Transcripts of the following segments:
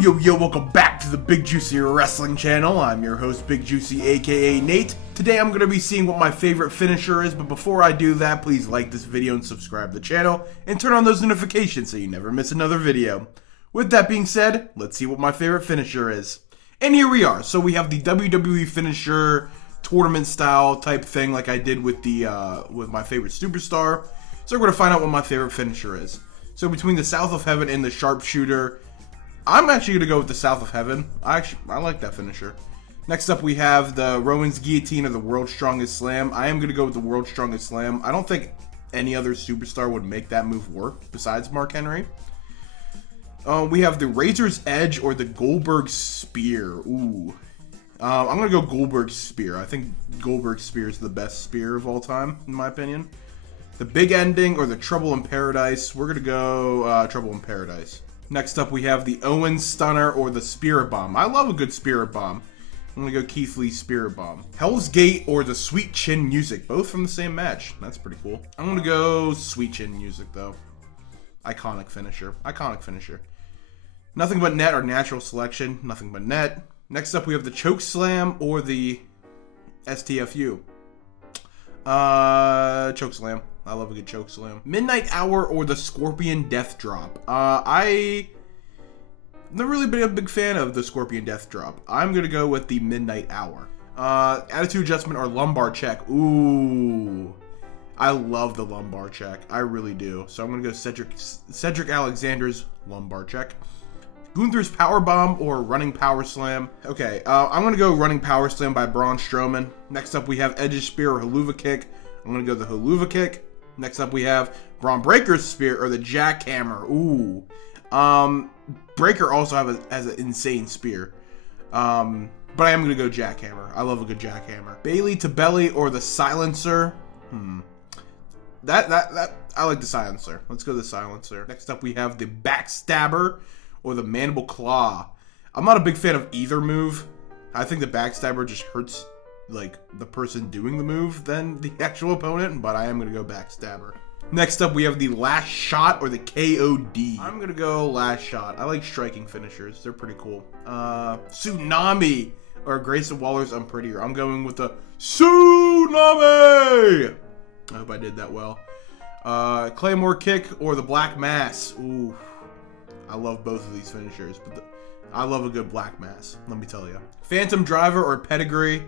Yo, welcome back to the Big Juicy Wrestling channel. I'm your host, Big Juicy, aka Nate. Today I'm going to be seeing what my favorite finisher is, but before I do that, please like this video and subscribe to the channel, and turn on those notifications so you never miss another video. With that being said, let's see what my favorite finisher is. And here we are. So we have the WWE finisher tournament style type thing like I did with the with my favorite superstar. So we're going to find out what my favorite finisher is. So between the South of Heaven and the Sharpshooter, I'm actually going to go with the South of Heaven. I like that finisher. Next up, we have the Rowan's Guillotine or the World's Strongest Slam. I am going to go with the World's Strongest Slam. I don't think any other superstar would make that move work besides Mark Henry. We have the Razor's Edge or the Goldberg Spear. Ooh. I'm going to go Goldberg Spear. I think Goldberg Spear is the best spear of all time, in my opinion. The Big Ending or the Trouble in Paradise. We're going to go Trouble in Paradise. Next up, we have the Owens Stunner or the Spirit Bomb. I love a good Spirit Bomb. I'm going to go Keith Lee's Spirit Bomb. Hell's Gate or the Sweet Chin Music. Both from the same match. That's pretty cool. I'm going to go Sweet Chin Music, though. Iconic finisher. Iconic finisher. Nothing But Net or Natural Selection. Nothing But Net. Next up, we have the Choke Slam or the STFU. Choke Slam. I love a good choke slam. Midnight Hour or the Scorpion Death Drop. I've never really been a big fan of the Scorpion Death Drop. I'm going to go with the Midnight Hour. Attitude Adjustment or Lumbar Check. Ooh. I love the Lumbar Check. I really do. So I'm going to go Cedric Alexander's Lumbar Check. Gunther's Power Bomb or Running Power Slam. Okay, I'm going to go Running Power Slam by Braun Strowman. Next up, we have Edge's Spear or Haluva Kick. I'm going to go the Haluva Kick. Next up, we have Braun Breaker's Spear or the Jackhammer. Ooh. Breaker also has an insane spear. But I am going to go Jackhammer. I love a good Jackhammer. Bailey to Belly or the Silencer. I like the Silencer. Let's go the Silencer. Next up, we have the Backstabber or the Mandible Claw. I'm not a big fan of either move. I think the Backstabber just hurts like the person doing the move than the actual opponent, but I am going to go Backstabber. Next up, we have the Last Shot or the KOD. I'm going to go Last Shot. I like striking finishers. They're pretty cool. Tsunami or Grayson Waller's Unprettier. I'm going with the Tsunami. I hope I did that well. Claymore Kick or the Black Mass. Ooh, I love both of these finishers, but I love a good Black Mass, let me tell you. Phantom Driver or Pedigree.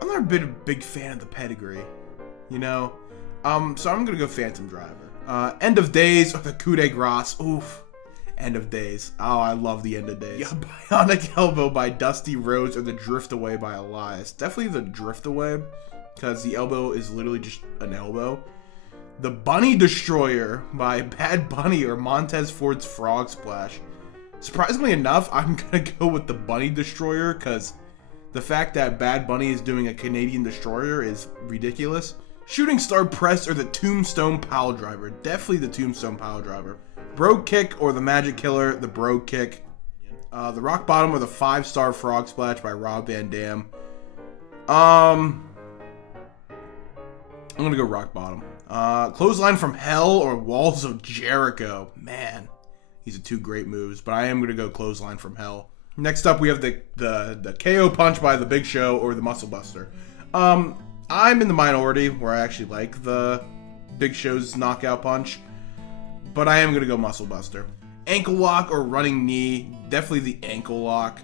I've never been a big fan of the Pedigree, you know? So I'm going to go Phantom Driver. End of Days or the Coup de Grace. Oof. End of Days. Oh, I love the End of Days. Yeah, Bionic Elbow by Dusty Rhodes or the Drift Away by Elias. Definitely the Drift Away, because the elbow is literally just an elbow. The Bunny Destroyer by Bad Bunny or Montez Ford's Frog Splash. Surprisingly enough, I'm going to go with the Bunny Destroyer, because the fact that Bad Bunny is doing a Canadian Destroyer is ridiculous. Shooting Star Press or the Tombstone Pile Driver. Definitely the Tombstone Pile Driver. Brogue Kick or the Magic Killer, the Brogue Kick. The Rock Bottom or the 5-Star Frog Splash by Rob Van Dam. I'm going to go Rock Bottom. Clothesline from Hell or Walls of Jericho. Man, these are two great moves, but I am going to go Clothesline from Hell. Next up, we have the KO Punch by the Big Show or the Muscle Buster. I'm in the minority where I actually like the Big Show's knockout punch, but I am going to go Muscle Buster. Ankle Lock or Running Knee. Definitely the Ankle Lock.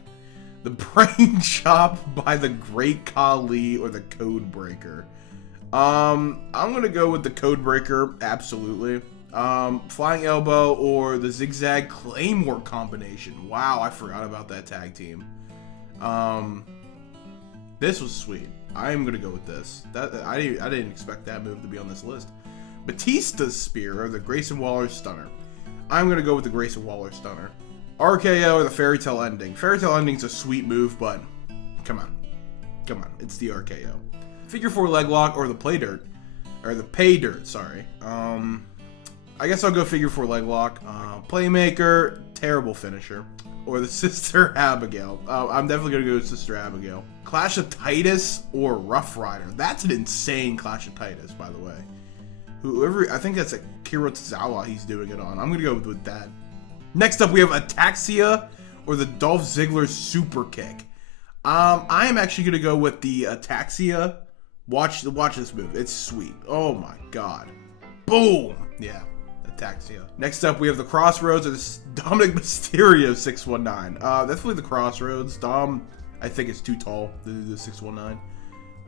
The Brain Chop by the Great Khali or the Code Breaker. I'm going to go with the Code Breaker, absolutely. Flying Elbow or the Zigzag Claymore combination. Wow, I forgot about that tag team. This was sweet. I am gonna go with this. I didn't expect that move to be on this list. Batista's Spear or the Grayson Waller Stunner. I'm gonna go with the Grayson Waller Stunner. RKO or the Fairy Tale Ending. Fairy Tale Ending's a sweet move, but come on, it's the RKO. Figure 4 Leg Lock or the Play Dirt, or the Pay Dirt. Sorry. I guess I'll go Figure 4 Leg Lock. Playmaker, terrible finisher. Or the Sister Abigail. I'm definitely going to go with Sister Abigail. Clash of Titus or Rough Rider. That's an insane Clash of Titus, by the way. Whoever, I think that's Akira Tozawa he's doing it on. I'm going to go with that. Next up, we have Ataxia or the Dolph Ziggler super kick? I am actually going to go with the Ataxia. Watch this move. It's sweet. Oh my god. Boom. Yeah, Ataxia. Next up, we have the Crossroads or the Dominic Mysterio 619. Definitely the Crossroads. Dom, I think, is too tall to do the 619.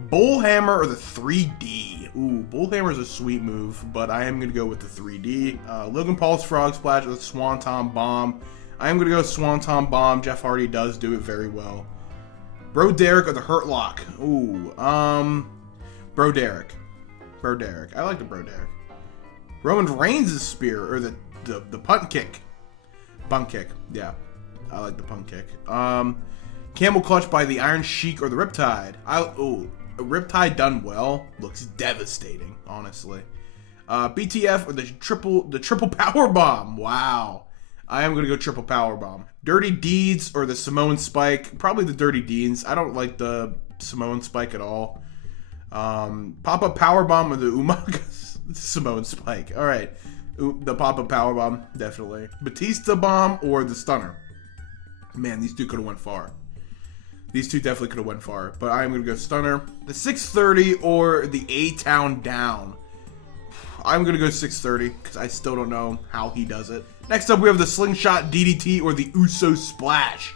Bullhammer or the 3D. Ooh, Bullhammer is a sweet move, but I am going to go with the 3D. Logan Paul's Frog Splash or the Swanton Bomb. I am going to go Swanton Bomb. Jeff Hardy does do it very well. Bro Derek or the Hurt Lock. Ooh, Bro Derek. Bro Derek. I like the Bro Derek. Roman Reigns' spear or the punt kick. Punt kick. Yeah, I like the punt kick. Camel clutch by the Iron Sheik or the Riptide. A Riptide done well looks devastating, honestly. BTF or the triple power bomb. Wow. I am going to go triple power bomb. Dirty Deeds or the Samoan Spike. Probably the Dirty Deeds. I don't like the Samoan Spike at all. Pop-up power bomb or the Umaga Samoan Spike. All right. The pop-up power bomb, definitely. Batista bomb or the Stunner. Man, these two could have went far. These two definitely could have went far, but I am going to go Stunner. The 630 or the A-Town Down. I'm going to go 630 because I still don't know how he does it. Next up, we have the Slingshot DDT or the Uso Splash.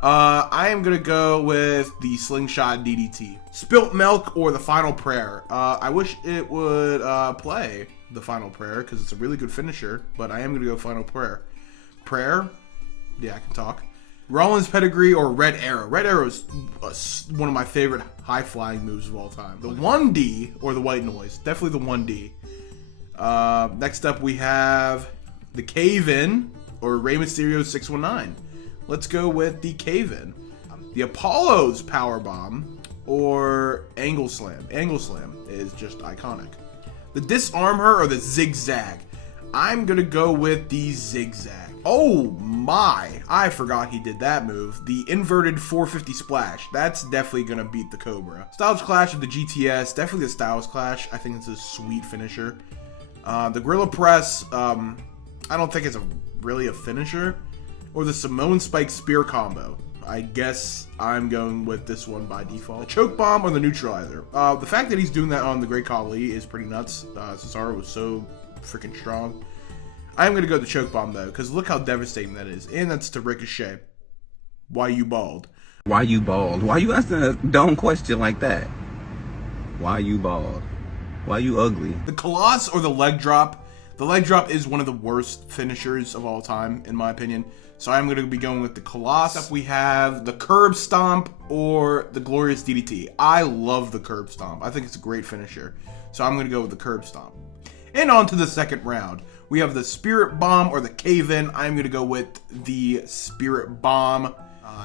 I am going to go with the Slingshot DDT. Spilt Milk or the Final Prayer. I wish it would play the Final Prayer because it's a really good finisher, but I am going to go Final Prayer. Prayer? Yeah, I can talk. Rollins Pedigree or Red Arrow. Red Arrow is one of my favorite high-flying moves of all time. The 1D or the White Noise. Definitely the 1D. Next up, we have the Cave-In or Rey Mysterio 619. Let's go with the Cave-In. The Apollo's Powerbomb or Angle Slam. Angle Slam is just iconic. The Disarm Her or the Zigzag. I'm going to go with the Zigzag. Oh my, I forgot he did that move. The inverted 450 splash. That's definitely going to beat the Cobra. Styles Clash of the GTS. Definitely the Styles Clash. I think it's a sweet finisher. The Gorilla Press. I don't think it's really a finisher. Or the Samoan Spike Spear combo. I guess I'm going with this one by default. The Choke Bomb or the Neutralizer. The fact that he's doing that on the Great Khali is pretty nuts. Cesaro was so freaking strong. I'm going to go the Choke Bomb, though, because look how devastating that is. And that's to Ricochet. Why you bald? Why you bald? Why you asking a dumb question like that? Why you bald? Why you ugly? The Colossus or the Leg Drop. The Leg Drop is one of the worst finishers of all time, in my opinion. So I'm going to be going with the Colossus. We have the Curb Stomp or the Glorious DDT. I love the Curb Stomp. I think it's a great finisher. So I'm going to go with the Curb Stomp. And on to the second round. We have the Spirit Bomb or the Cave-In. I'm going to go with the Spirit Bomb.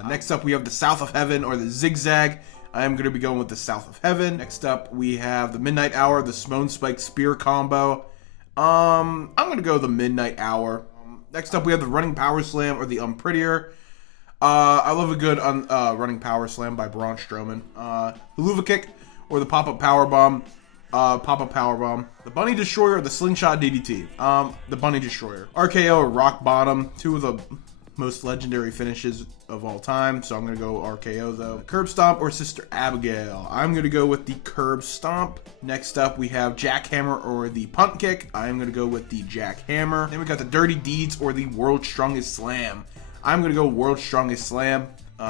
Next up, we have the South of Heaven or the Zigzag. I am going to be going with the South of Heaven. Next up, we have the Midnight Hour, the Samoan Spike Spear combo. I'm going to go the Midnight Hour. Next up, we have the Running Power Slam or the Unprettier. I love a good Running Power Slam by Braun Strowman. The Luva Kick or the Pop-Up Power Bomb. Pop-Up Powerbomb. The Bunny Destroyer or the Slingshot DDT. The Bunny Destroyer. RKO or Rock Bottom. Two of the most legendary finishes of all time. So I'm going to go RKO though. The Curb Stomp or Sister Abigail. I'm going to go with the Curb Stomp. Next up we have Jackhammer or the Punt Kick. I am going to go with the Jackhammer. Then we got the Dirty Deeds or the World's Strongest Slam. I'm going to go World's Strongest Slam.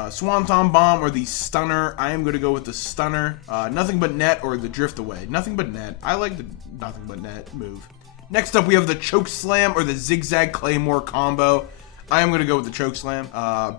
Swanton Bomb or the Stunner. I am going to go with the Stunner. Nothing But Net or the Drift Away. Nothing But Net. I like the Nothing But Net move. Next up, we have the Choke Slam or the Zigzag Claymore combo. I am going to go with the Choke Slam.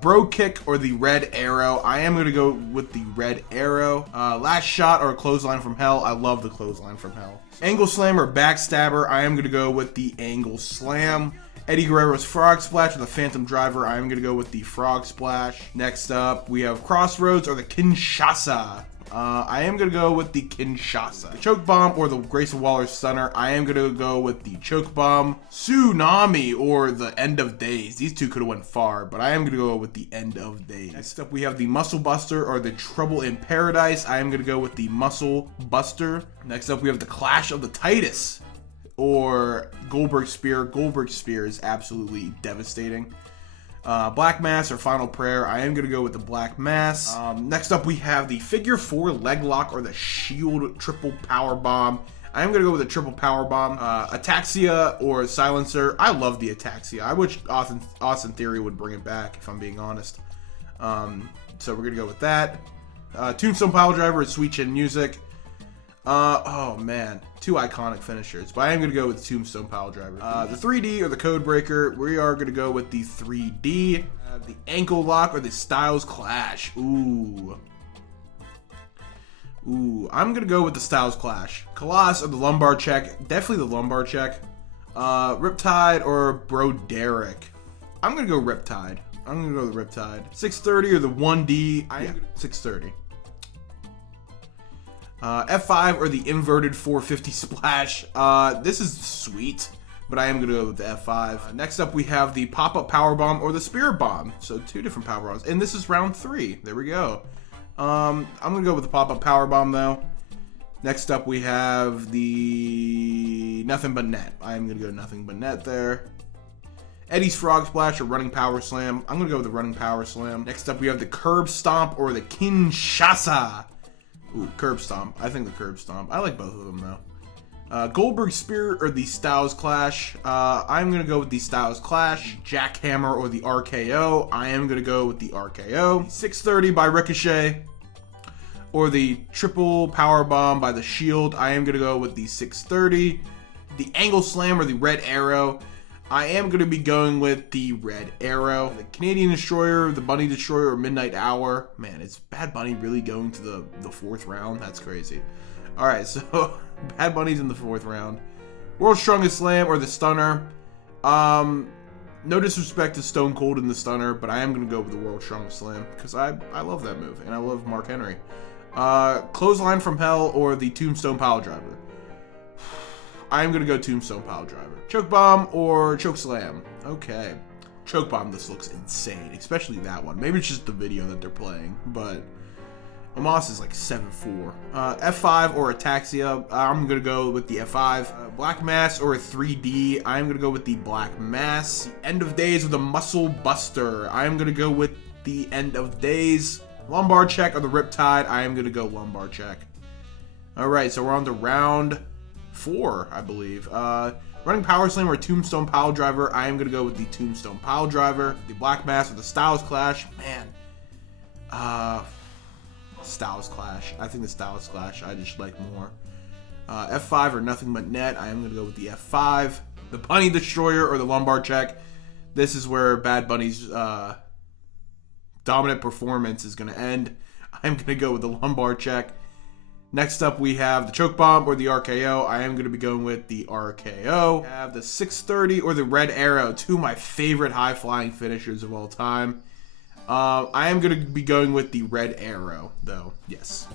Bro Kick or the Red Arrow. I am going to go with the Red Arrow. Last Shot or Clothesline from Hell. I love the Clothesline from Hell. Angle Slam or Backstabber. I am going to go with the Angle Slam. Eddie Guerrero's Frog Splash or the Phantom Driver. I am going to go with the Frog Splash. Next up, we have Crossroads or the Kinshasa. I am going to go with the Kinshasa. The Choke Bomb or the Grayson Waller Stunner. I am going to go with the Choke Bomb. Tsunami or the End of Days. These two could have went far, but I am going to go with the End of Days. Next up, we have the Muscle Buster or the Trouble in Paradise. I am going to go with the Muscle Buster. Next up, we have the Clash of the Titus or Goldberg Spear. Goldberg Spear is absolutely devastating. Black Mass or Final Prayer. I am going to go with the Black Mass. Next up, we have the Figure 4 Leg Lock or the Shield Triple Power Bomb. I am going to go with the Triple Power Bomb. Ataxia or Silencer. I love the Ataxia. I wish Austin Theory would bring it back, if I'm being honest. So we're going to go with that. Tombstone Piledriver or Sweet Chin Music. Oh man, two iconic finishers, but I am going to go with Tombstone Piledriver. The 3D or the Code Breaker, we are going to go with the 3D. The Ankle Lock or the Styles Clash. Ooh, I'm going to go with the Styles Clash. Colossus or the Lumbar Check, definitely the Lumbar Check. Riptide or Bro Derek. I'm going to go Riptide. I'm going to go with Riptide. 630 or the 1D. 630. F5 or the inverted 450 splash. This is sweet, but I am going to go with the F5. Next up, we have the pop-up power bomb or the spirit bomb. So two different power bombs, and this is round 3. There we go. I'm going to go with the pop-up power bomb though. Next up, we have the nothing but net. I am going to go nothing but net there. Eddie's Frog Splash or Running Power Slam. I'm going to go with the Running Power Slam. Next up, we have the Curb Stomp or the Kinshasa. Ooh, Curb Stomp. I think the Curb Stomp. I like both of them, though. Goldberg Spear or the Styles Clash. I'm going to go with the Styles Clash. Jackhammer or the RKO. I am going to go with the RKO. 630 by Ricochet or the Triple Power Bomb by the Shield. I am going to go with the 630. The Angle Slam or the Red Arrow. I am going to be going with the Red Arrow. The Canadian Destroyer, the Bunny Destroyer, or Midnight Hour. Man, is Bad Bunny really going to the 4th round? That's crazy. Alright, so Bad Bunny's in the 4th round. World's Strongest Slam or the Stunner. No disrespect to Stone Cold in the Stunner, but I am going to go with the World's Strongest Slam because I love that move, and I love Mark Henry. Clothesline from Hell or the Tombstone Piledriver. I am going to go Tombstone Piledriver. Choke Bomb or Choke Slam. Okay. Choke Bomb, this looks insane, especially that one. Maybe it's just the video that they're playing, but Omos is like 7-4. F5 or Ataxia. I'm going to go with the F5. Black Mass or 3D. I'm going to go with the Black Mass. End of Days with a Muscle Buster. I am going to go with the End of Days. Lumbar Check or the Riptide. I am going to go Lumbar Check. Alright, so we're on to round 4, I believe. Running Power Slam or Tombstone Piledriver. I am going to go with the Tombstone Piledriver. The Black Mass or the Styles Clash. Man. Styles Clash. I think the Styles Clash I just like more. F5 or Nothing But Net. I am going to go with the F5. The Bunny Destroyer or the Lumbar Check. This is where Bad Bunny's dominant performance is going to end. I'm going to go with the Lumbar Check. Next up, we have the Choke Bomb or the RKO. I am going to be going with the RKO. We have the 630 or the Red Arrow, two of my favorite high-flying finishers of all time. I am going to be going with the Red Arrow, though. Yes.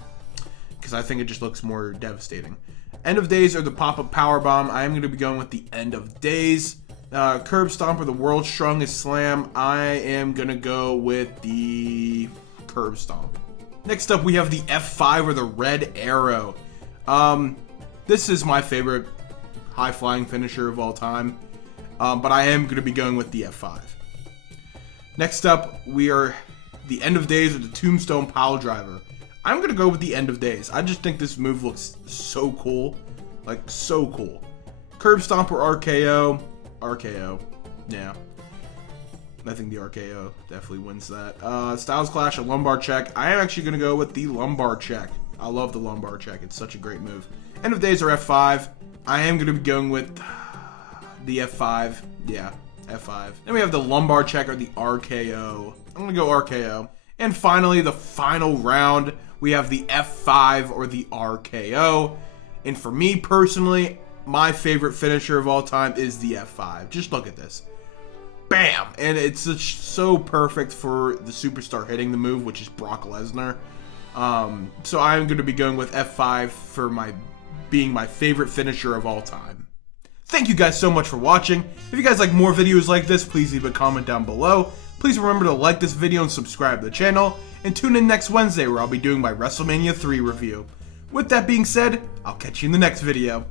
Because I think it just looks more devastating. End of Days or the Pop-Up Power Bomb. I am going to be going with the End of Days. Curb Stomp or the World's Strongest Slam. I am going to go with the Curb Stomp. Next up, we have the F5 or the Red Arrow. This is my favorite high-flying finisher of all time, but I am going to be going with the F5. Next up, we are the End of Days or the Tombstone Piledriver. I'm going to go with the End of Days. I just think this move looks so cool. Like, so cool. Curb Stomp or RKO. RKO. Yeah. I think the RKO definitely wins that. Styles Clash, a Lumbar Check. I am actually going to go with the Lumbar Check. I love the Lumbar Check. It's such a great move. End of Days or F5. I am going to be going with the F5. Yeah, F5. Then we have the Lumbar Check or the RKO. I'm going to go RKO. And finally, the final round, we have the F5 or the RKO. And for me personally, my favorite finisher of all time is the F5. Just look at this. Bam! And it's so perfect for the superstar hitting the move, which is Brock Lesnar. So I'm going to be going with F5 for being my favorite finisher of all time. Thank you guys so much for watching. If you guys like more videos like this, please leave a comment down below. Please remember to like this video and subscribe to the channel. And tune in next Wednesday where I'll be doing my WrestleMania 3 review. With that being said, I'll catch you in the next video.